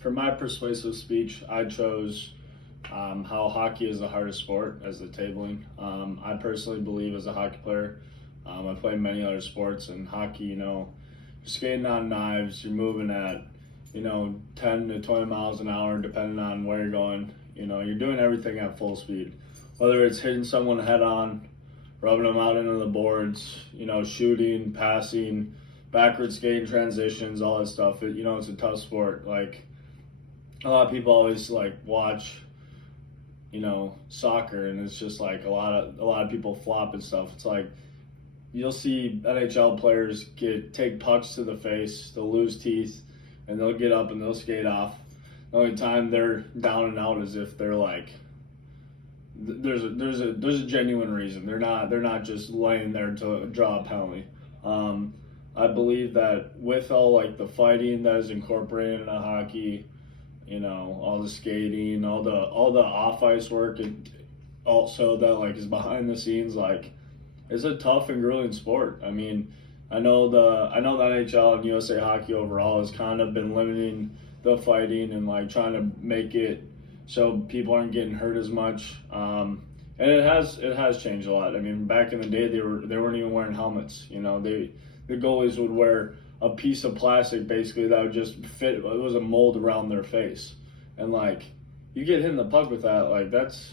For my persuasive speech, I chose how hockey is the hardest sport as the tabling. I personally believe as a hockey player, I play many other sports, and hockey, you're skating on knives, you're moving at, 10 to 20 miles an hour, depending on where you're going. You're doing everything at full speed, whether it's hitting someone head on, rubbing them out into the boards, shooting, passing, backward skating transitions, all that stuff. It's a tough sport. Like, a lot of people always watch, soccer, and it's just like a lot of people flop and stuff. It's like you'll see NHL players take pucks to the face, they'll lose teeth, and they'll get up and they'll skate off. The only time they're down and out is if they're like there's a genuine reason. They're not just laying there to draw a penalty. I believe that with all the fighting that is incorporated into hockey, all the skating, all the off ice work, and also that is behind the scenes, it's a tough and grueling sport. I mean, I know the NHL and USA Hockey overall has kind of been limiting the fighting and trying to make it so people aren't getting hurt as much. And it has changed a lot. I mean, back in the day they weren't even wearing helmets. The goalies would wear a piece of plastic basically that would just fit. It was a mold around their face, and you get hit in the puck with that. That's,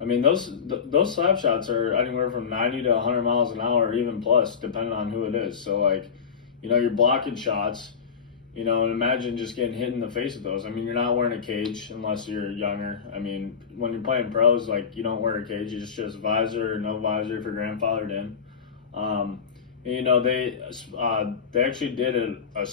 I mean, those slap shots are anywhere from 90 to 100 miles an hour, even plus, depending on who it is. So you're blocking shots. And imagine just getting hit in the face with those. I mean, you're not wearing a cage unless you're younger. I mean, when you're playing pros, you don't wear a cage. It's just visor or no visor if you're grandfathered in. They actually did a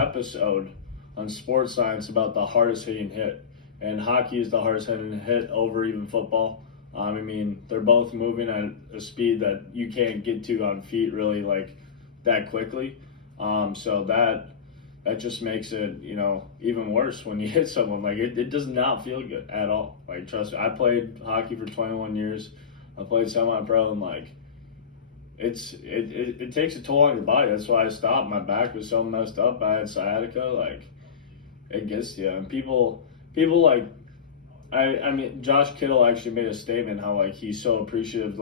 episode on Sports Science about the hardest hitting hit, and hockey is the hardest hitting hit over even football. I mean, they're both moving at a speed that you can't get to on feet really that quickly. So that just makes it even worse when you hit someone. It does not feel good at all. Trust me, I played hockey for 21 years. I played semi-pro, and it takes a toll on your body. That's why I stopped. My back was so messed up. I had sciatica. It gets to you. And people I mean, Josh Kittle actually made a statement how he's so appreciative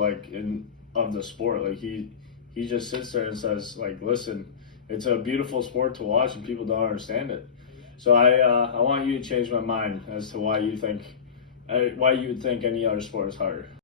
of the sport. He just sits there and says listen, it's a beautiful sport to watch, and people don't understand it. So I want you to change my mind as to why you would think any other sport is harder.